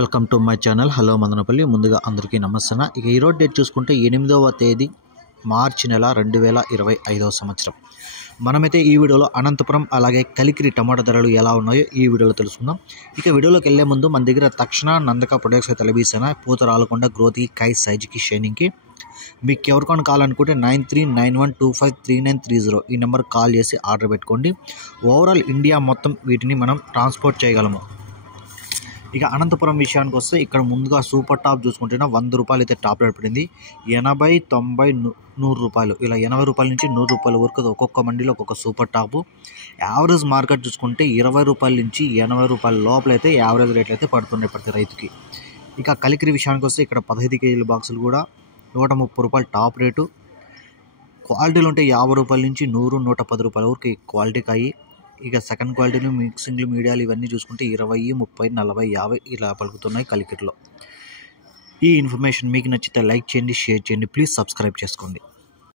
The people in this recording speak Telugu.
Welcome to my channel. Hello Madanapalle. ముందుగా అందరికీ నమస్తే. ఇక ఈరోజు డేట్ చూసుకుంటే 8వ తేదీ మార్చి నెల 2025 సంవత్సరం. మనమైతే ఈ వీడియోలో అనంతపురం అలాగే కలికిరి టమాటా ధరలు ఎలా ఉన్నాయో ఈ వీడియోలో తెలుసుకుందాం. ఇక వీడియోలోకి వెళ్ళే ముందు మన దగ్గర తక్షణ నందక ప్రొడక్ట్స్ అయితే లభిస్తాయి. పూత రాలకుండా గ్రోత్కి, కాయ సైజుకి, షైనింగ్కి. మీకు ఎవరికైనా కావాలనుకుంటే 9391253930 ఈ నెంబర్ కాల్ చేసి ఆర్డర్ పెట్టుకోండి. ఓవరాల్ ఇండియా మొత్తం వీటిని మనం ట్రాన్స్పోర్ట్ చేయగలము. ఇక అనంతపురం విషయానికి వస్తే ఇక్కడ ముందుగా సూపర్ టాప్ చూసుకుంటే 100 రూపాయలు అయితే టాప్ రేట్ పడింది. 80, 90, 100 రూపాయలు, ఇలా 80 రూపాయల నుంచి 100 రూపాయల వరకు ఒక్కొక్క మండీలో ఒక్కొక్క సూపర్ టాపు. యావరేజ్ మార్కెట్ చూసుకుంటే 20 రూపాయల నుంచి 80 రూపాయల లోపల అయితే యావరేజ్ రేట్లు అయితే పడుతున్నాయి ప్రతి రైతుకి. ఇక కలికిరి విషయానికి వస్తే ఇక్కడ 15 కేజీల బాక్సులు కూడా 130 రూపాయలు టాప్ రేటు. క్వాలిటీలు ఉంటే 50 రూపాయల నుంచి 100, 110 రూపాయల వరకు క్వాలిటీ కాయి. ఇక సెకండ్ క్వాలిటీలు, మిక్సింగ్లు, మీడియాలు ఇవన్నీ చూసుకుంటే 20, 30, 40, 50 ఇలా పలుకుతున్నాయి కలికిరిలో. ఈ ఇన్ఫర్మేషన్ మీకు నచ్చితే లైక్ చేయండి, షేర్ చేయండి, ప్లీజ్ సబ్స్క్రైబ్ చేసుకోండి.